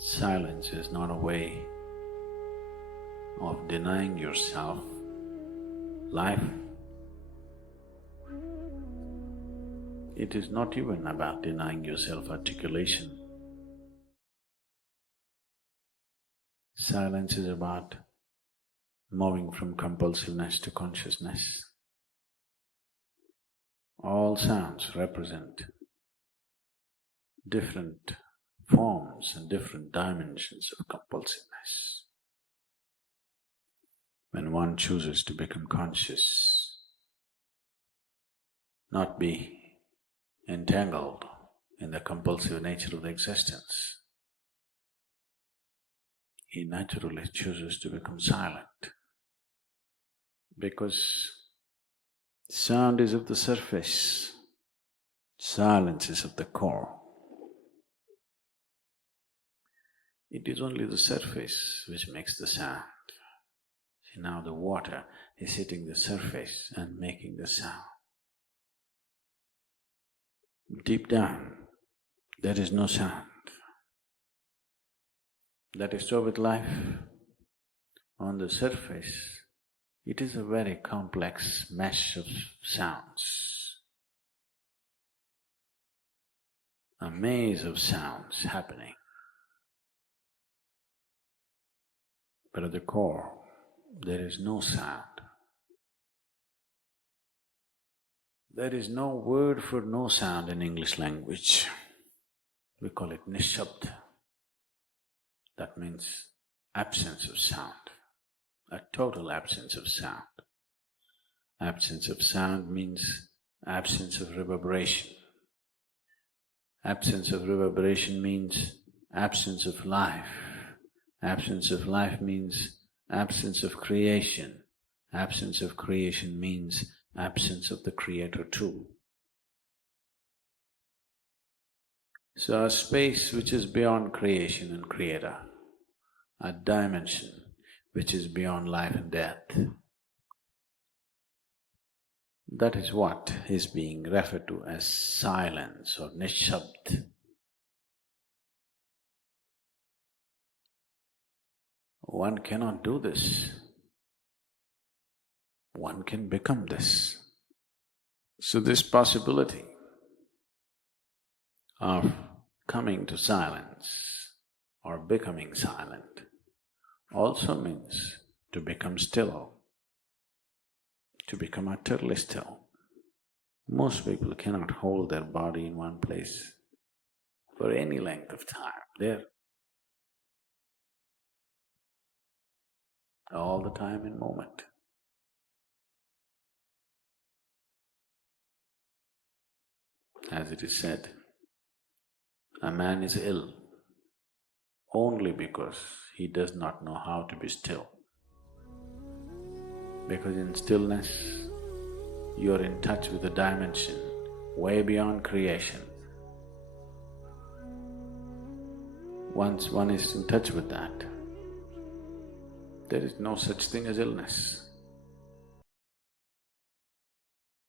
Silence is not a way of denying yourself life. It is not even about denying yourself articulation. Silence is about moving from compulsiveness to consciousness. All sounds represent different forms and different dimensions of compulsiveness. When one chooses to become conscious, not be entangled in the compulsive nature of the existence, he naturally chooses to become silent. Because sound is of the surface, silence is of the core. It is only the surface which makes the sound. See, now the water is hitting the surface and making the sound. Deep down, there is no sound. That is so with life. On the surface, it is a very complex mesh of sounds, a maze of sounds happening. But at the core, there is no sound. There is no word for no sound in English language. We call it nishabd. That means absence of sound, a total absence of sound. Absence of sound means absence of reverberation. Absence of reverberation means absence of life. Absence of life means absence of creation. Absence of creation means absence of the creator too. So a space which is beyond creation and creator, a dimension which is beyond life and death, that is what is being referred to as silence or nishabd. One cannot do this. One can become this. So this possibility of coming to silence or becoming silent also means to become still, to become utterly still. Most people cannot hold their body in one place for any length of time. They're all the time in moment. As it is said, a man is ill only because he does not know how to be still. Because in stillness, you're in touch with a dimension way beyond creation. Once one is in touch with that, there is no such thing as illness.